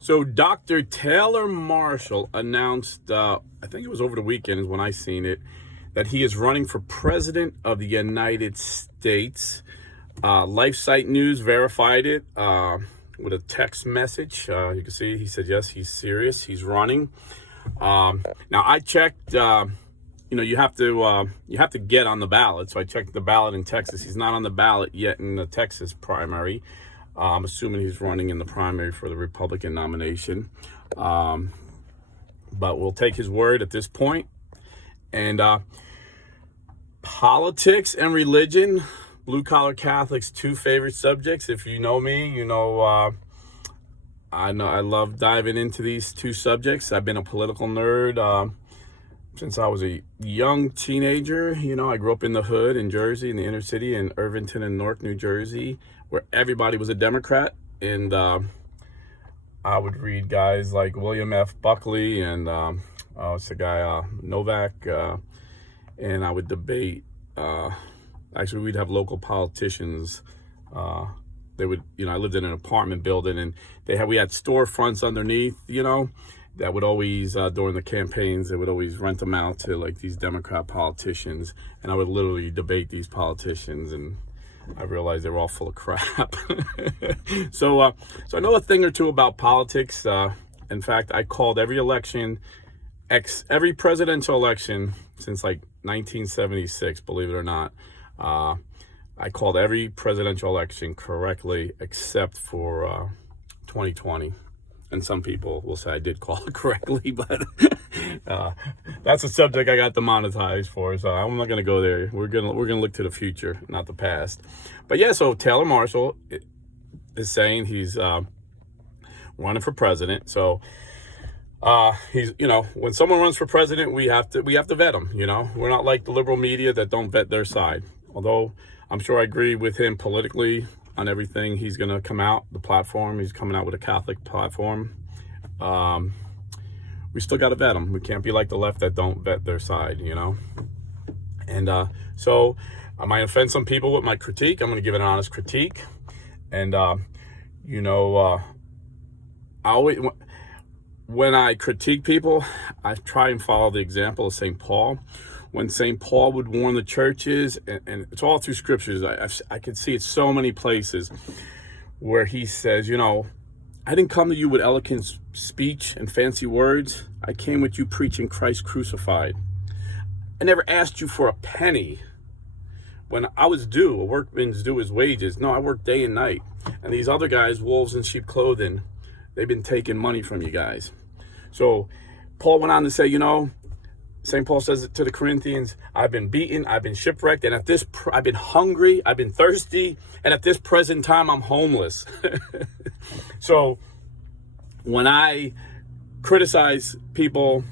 So Dr. Taylor Marshall announced, I think it was over the weekend is when I seen it, that he is running for president of the United States. LifeSite News verified it with a text message. You can see he said, yes, he's serious. He's running. Now I checked, you have to get on the ballot. So I checked the ballot in Texas. He's not on the ballot yet in the Texas primary. I'm assuming he's running in the primary for the Republican nomination. But we'll take his word at this point. And politics and religion, blue-collar Catholics, two favorite subjects. If you know me, I love diving into these two subjects. I've been a political nerd since I was a young teenager. I grew up in the hood in Jersey, in the inner city, in Irvington and Newark, New Jersey, where everybody was a Democrat. And I would read guys like William F. Buckley and it's the guy Novak, and I would debate. Actually, we'd have local politicians. They would, I lived in an apartment building, and we had storefronts underneath, that would always, during the campaigns, they would always rent them out to like these Democrat politicians. And I would literally debate these politicians, and I realized they were all full of crap. So I know a thing or two about politics. In fact, I called every every presidential election since like 1976, believe it or not. I called every presidential election correctly except for 2020. And some people will say I did call it correctly, but that's a subject I got demonetized for, so I'm not going to go there. We're gonna look to the future, not the past. But yeah, so Taylor Marshall is saying he's running for president. So he's, when someone runs for president, we have to vet him. We're not like the liberal media that don't vet their side. Although I'm sure I agree with him politically on everything he's going to come out, the platform. He's coming out with a Catholic platform. We still got to vet him. We can't be like the left that don't vet their side, And so I might offend some people with my critique. I'm going to give it an honest critique. And, I always, when I critique people, I try and follow the example of St. Paul. When St. Paul would warn the churches, and it's all through scriptures, I could see it so many places where he says, I didn't come to you with eloquent speech and fancy words. I came with you preaching Christ crucified. I never asked you for a penny. When I was due, a workman's due his wages. No, I worked day and night. And these other guys, wolves in sheep clothing, they've been taking money from you guys. So Paul went on to say, St. Paul says it to the Corinthians, I've been beaten, I've been shipwrecked, and I've been hungry, I've been thirsty, and at this present time, I'm homeless. So when I criticize people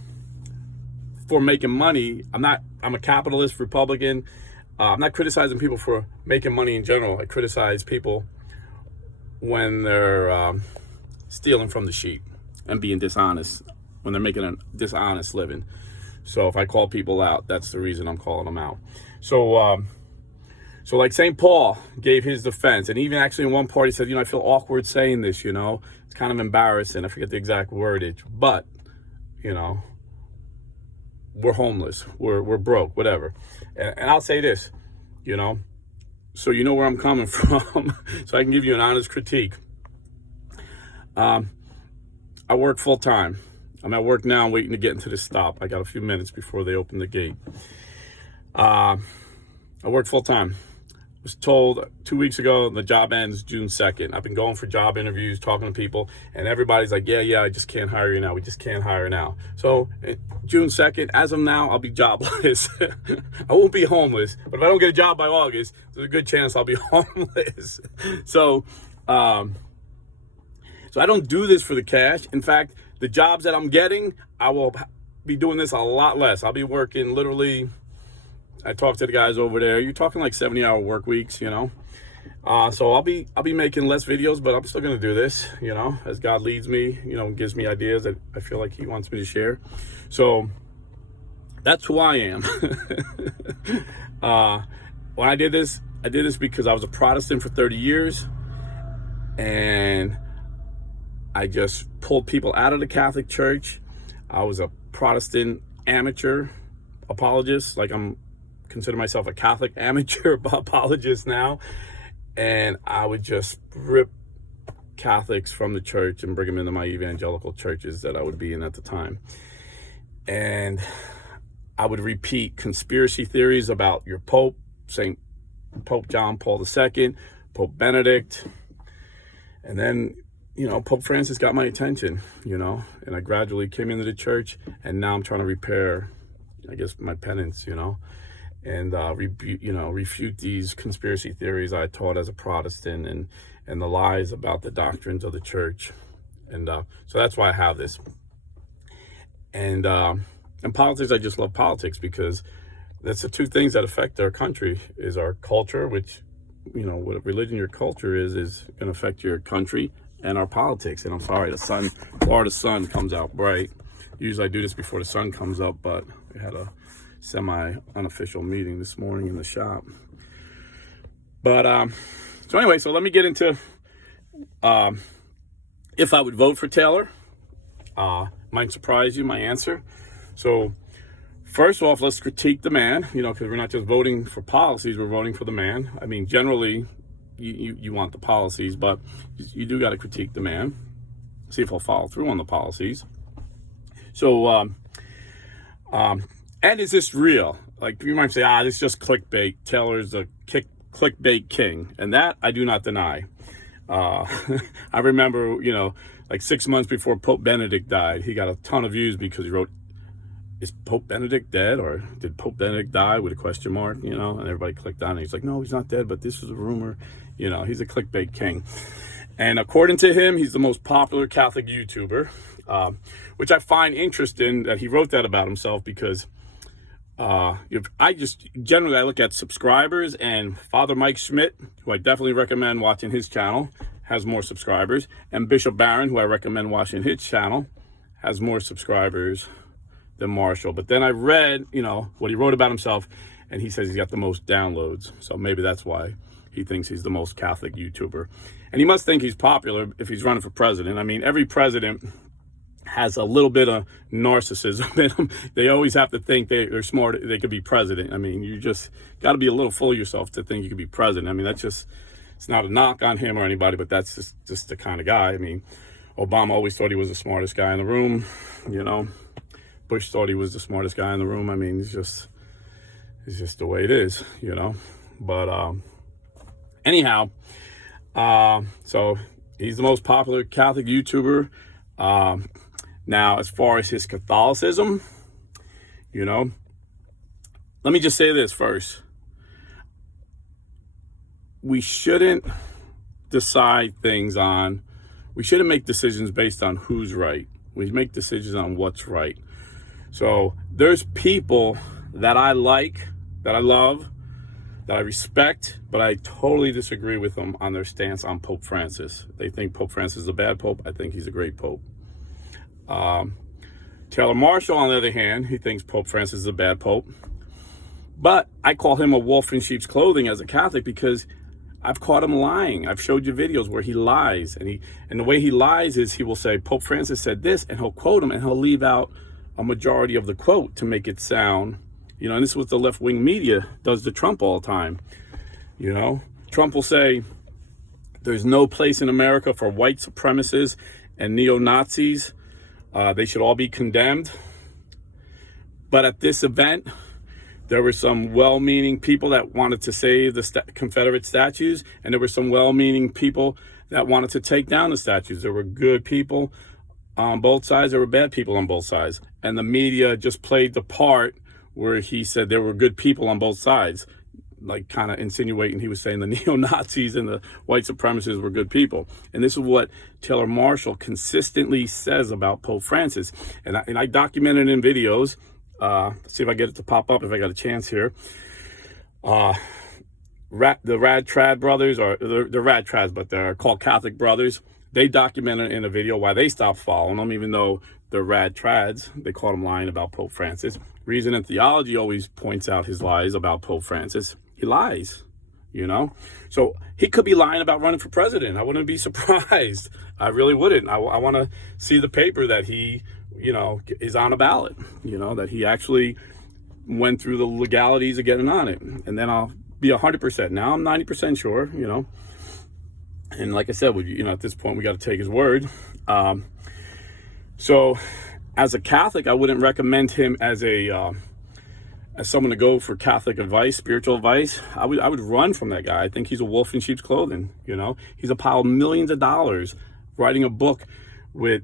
for making money, I'm a capitalist Republican. I'm not criticizing people for making money in general. I criticize people when they're stealing from the sheep and being dishonest, when they're making a dishonest living. So if I call people out, that's the reason I'm calling them out. So like St. Paul gave his defense, and even actually in one part he said, I feel awkward saying this, it's kind of embarrassing. I forget the exact wordage, but, we're homeless, we're broke, whatever. And I'll say this, so you know where I'm coming from, so I can give you an honest critique. I work full time. I'm at work now. I'm waiting to get into the stop. I got a few minutes before they open the gate. I work full time. I was told 2 weeks ago the job ends June 2nd. I've been going for job interviews, talking to people, and everybody's like, yeah, I just can't hire you now. We just can't hire now. So June 2nd, as of now, I'll be jobless. I won't be homeless, but if I don't get a job by August, there's a good chance I'll be homeless. So I don't do this for the cash. In fact, the jobs that I'm getting, I will be doing this a lot less. I'll be working literally, I talked to the guys over there, you're talking like 70-hour work weeks, So I'll be making less videos, but I'm still going to do this, as God leads me, gives me ideas that I feel like he wants me to share. So that's who I am. When I did this because I was a Protestant for 30 years, and I just pulled people out of the Catholic Church. I was a Protestant amateur apologist, like I'm consider myself a Catholic amateur apologist now. And I would just rip Catholics from the church and bring them into my evangelical churches that I would be in at the time. And I would repeat conspiracy theories about your Pope, St. Pope John Paul II, Pope Benedict. And then, Pope Francis got my attention, and I gradually came into the church, and now I'm trying to repair, I guess, my penance, and refute these conspiracy theories I taught as a Protestant and the lies about the doctrines of the church. And so that's why I have this. And politics, I just love politics because that's the two things that affect our country is our culture, which, what religion your culture is going to affect your country, and our politics. And I'm sorry, Florida sun comes out bright. Usually I do this before the sun comes up, but we had a semi-unofficial meeting this morning in the shop. But so anyway, so let me get into if I would vote for Taylor. Might surprise you, my answer. So first off, let's critique the man, because we're not just voting for policies, we're voting for the man. I mean, generally, you want the policies, but you do got to critique the man, see if he'll follow through on the policies. So, and is this real? Like, you might say, this is just clickbait. Taylor's a clickbait king, and that I do not deny. I remember, like 6 months before Pope Benedict died, he got a ton of views because he wrote, "Is Pope Benedict dead?" or "Did Pope Benedict die?" with a question mark, and everybody clicked on it. He's like, "No, he's not dead, but this is a rumor." He's a clickbait king. And according to him, he's the most popular Catholic YouTuber, which I find interesting that he wrote that about himself because I look at subscribers, and Father Mike Schmidt, who I definitely recommend watching his channel, has more subscribers, and Bishop Barron, who I recommend watching his channel, has more subscribers than Marshall. But then I read, what he wrote about himself, and he says he's got the most downloads. So maybe that's why he thinks he's the most Catholic YouTuber. And he must think he's popular if he's running for president. I mean, every president has a little bit of narcissism in them. They always have to think they're smart, they could be president. I mean, you just got to be a little full of yourself to think you could be president. I mean, it's not a knock on him or anybody, but that's just the kind of guy. I mean, Obama always thought he was the smartest guy in the room, Bush thought he was the smartest guy in the room. I mean, it's just the way it is, But anyhow, so he's the most popular Catholic YouTuber. Now, as far as his Catholicism, let me just say this first. We shouldn't we shouldn't make decisions based on who's right. We make decisions on what's right. So there's people that I like, that I love, that I respect, but I totally disagree with them on their stance on Pope Francis. They think Pope Francis is a bad pope. I think he's a great pope. Taylor Marshall, on the other hand, he thinks Pope Francis is a bad pope. But I call him a wolf in sheep's clothing as a Catholic because I've caught him lying. I've showed you videos where he lies. And the way he lies is he will say, Pope Francis said this, and he'll quote him, and he'll leave out a majority of the quote to make it sound, and this is what the left-wing media does to Trump all the time. Trump will say, there's no place in America for white supremacists and neo-Nazis. They should all be condemned. But at this event, there were some well-meaning people that wanted to save the Confederate statues, and there were some well-meaning people that wanted to take down the statues. There were good people on both sides. There were bad people on both sides. And the media just played the part where he said there were good people on both sides, like kind of insinuating he was saying the neo-Nazis and the white supremacists were good people. And this is what Taylor Marshall consistently says about Pope Francis. And I documented in videos. Let's see if I get it to pop up if I got a chance here. The Rad Trad brothers, or they're Rad Trads, but they're called Catholic Brothers. They documented in a video why they stopped following them, even though they're Rad Trads. They caught him lying about Pope Francis. Reason and Theology always points out his lies about Pope Francis. He lies. you know? So he could be lying about running for president. I wouldn't be surprised. I really wouldn't. I want to see the paper that he, is on a ballot, that he actually went through the legalities of getting on it. And then I'll be 100%. Now I'm 90% sure, And like I said, at this point, we got to take his word. So as a Catholic, I wouldn't recommend him as someone to go for Catholic advice, spiritual advice. I would run from that guy. I think he's a wolf in sheep's clothing. He's a pile of millions of dollars writing a book with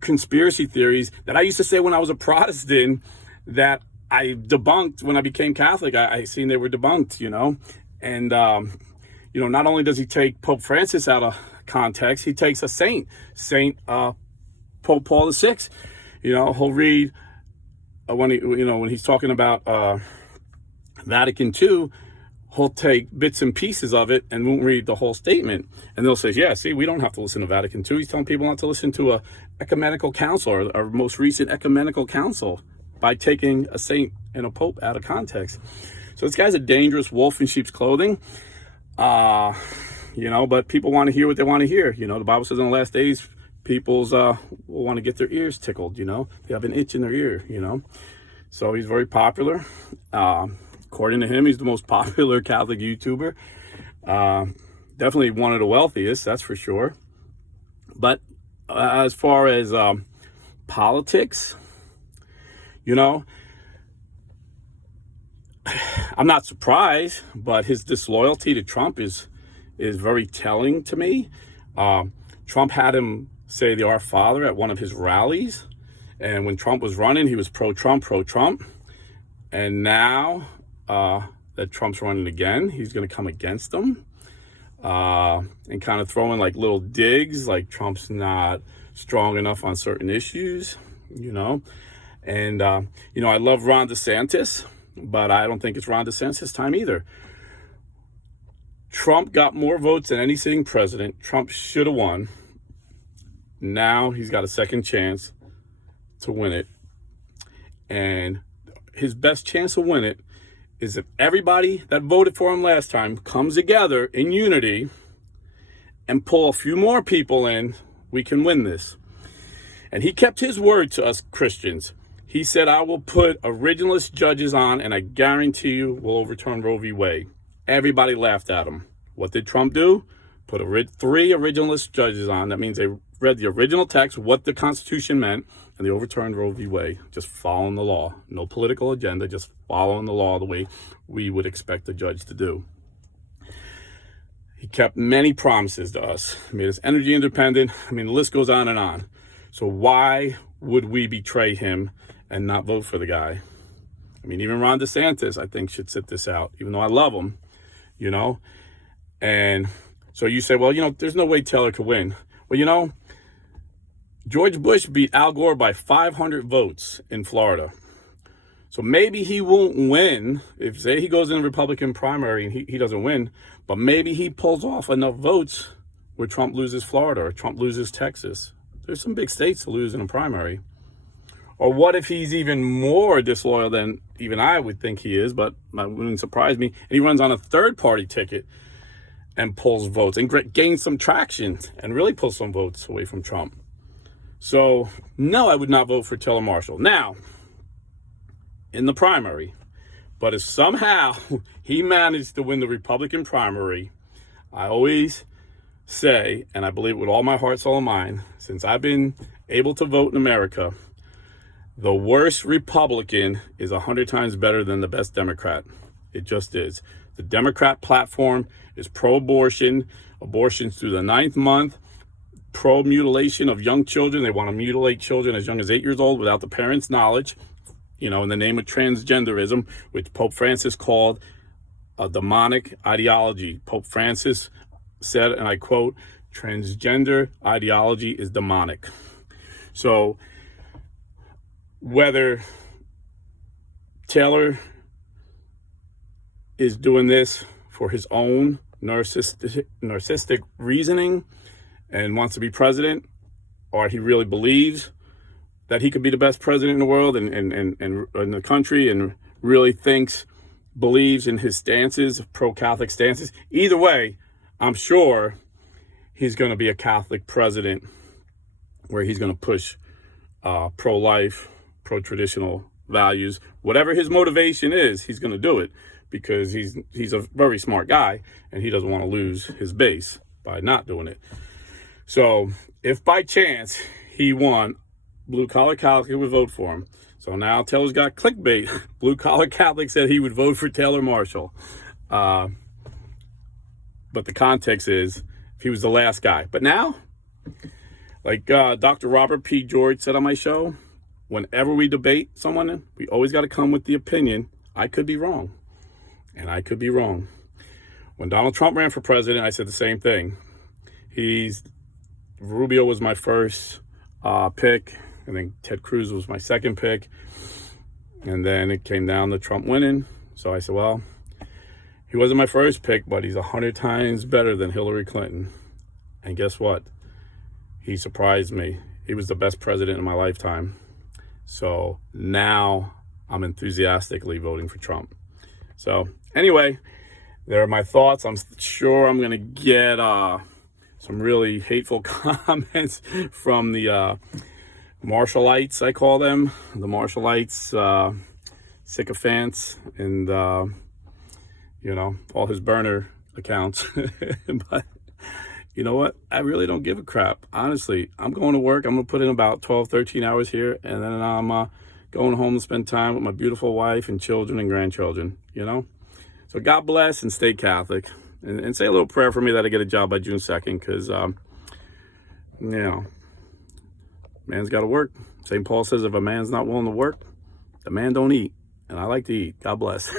conspiracy theories that I used to say when I was a Protestant that I debunked when I became Catholic. I seen they were debunked, and not only does he take Pope Francis out of context, he takes a Saint Pope Paul VI. He'll read when he's talking about Vatican II, he'll take bits and pieces of it and won't read the whole statement. And they'll say, yeah, see, we don't have to listen to Vatican II. He's telling people not to listen to a ecumenical council, or our most recent ecumenical council, by taking a saint and a pope out of context. So this guy's a dangerous wolf in sheep's clothing. But people want to hear what they want to hear. The Bible says in the last days, people's will want to get their ears tickled, they have an itch in their ear, So he's very popular. According to him, he's the most popular Catholic YouTuber. Definitely one of the wealthiest, that's for sure. But as far as politics, I'm not surprised, but his disloyalty to Trump is very telling to me. Trump had him say the Our Father at one of his rallies. And when Trump was running, he was pro-Trump. And now that Trump's running again, he's going to come against him and kind of throw in like little digs, like Trump's not strong enough on certain issues, And, I love Ron DeSantis, but I don't think it's Ron DeSantis' time either. Trump got more votes than any sitting president. Trump should have won. Now he's got a second chance to win it. And his best chance to win it is if everybody that voted for him last time comes together in unity and pull a few more people in, we can win this. And he kept his word to us Christians. He said, I will put originalist judges on, and I guarantee you will overturn Roe v. Wade. Everybody laughed at him. What did Trump do? Put 3 originalist judges on. That means they read the original text, what the Constitution meant, and they overturned Roe v. Wade. Just following the law. No political agenda, just following the law the way we would expect a judge to do. He kept many promises to us. He made us energy independent. The list goes on and on. So why would we betray him and not vote for the guy? Even Ron DeSantis, I think, should sit this out, even though I love him, And so you say, well, there's no way Taylor could win. Well, George Bush beat Al Gore by 500 votes in Florida. So maybe he won't win if, say, he goes in a Republican primary and he doesn't win, but maybe he pulls off enough votes where Trump loses Florida or Trump loses Texas. There's some big states to lose in a primary. Or what if he's even more disloyal than even I would think he is, but that wouldn't surprise me, and he runs on a third-party ticket and pulls votes and gains some traction and really pulls some votes away from Trump. So, no, I would not vote for Taylor Marshall. Now, in the primary, but if somehow he managed to win the Republican primary, I always say, and I believe with all my heart, soul, and mind, since I've been able to vote in America, the worst Republican is 100 times better than the best Democrat. It just is. The Democrat platform is pro-abortion, abortions through the 9th month, pro-mutilation of young children. They want to mutilate children as young as 8 years old without the parents' knowledge, in the name of transgenderism, which Pope Francis called a demonic ideology. Pope Francis said, and I quote, transgender ideology is demonic. So whether Taylor is doing this for his own narcissistic reasoning and wants to be president, or he really believes that he could be the best president in the world and in the country, and really thinks believes in his stances, pro-Catholic stances. Either way, I'm sure he's going to be a Catholic president where he's going to push pro-life, pro-traditional values. Whatever his motivation is, he's going to do it because he's a very smart guy and he doesn't want to lose his base by not doing it. So if by chance he won, blue-collar Catholic would vote for him. So now Taylor's got clickbait. Blue-collar Catholic said he would vote for Taylor Marshall. But the context is if he was the last guy. But now, like Dr. Robert P. George said on my show, whenever we debate someone, we always got to come with the opinion, I could be wrong. And I could be wrong. When Donald Trump ran for president, I said the same thing. Rubio was my first pick, and then Ted Cruz was my second pick. And then it came down to Trump winning. So I said, well, he wasn't my first pick, but he's 100 times better than Hillary Clinton. And guess what? He surprised me. He was the best president in my lifetime. So now I'm enthusiastically voting for Trump. So anyway, there are my thoughts. I'm sure I'm going to get some really hateful comments from the Marshallites, I call them. The Marshallites, sycophants, and, all his burner accounts. But you know what? I really don't give a crap. Honestly, I'm going to work. I'm going to put in about 12, 13 hours here, and then I'm going home to spend time with my beautiful wife and children and grandchildren, So God bless and stay Catholic. And say a little prayer for me that I get a job by June 2nd, because, man's got to work. St. Paul says if a man's not willing to work, the man don't eat. And I like to eat. God bless.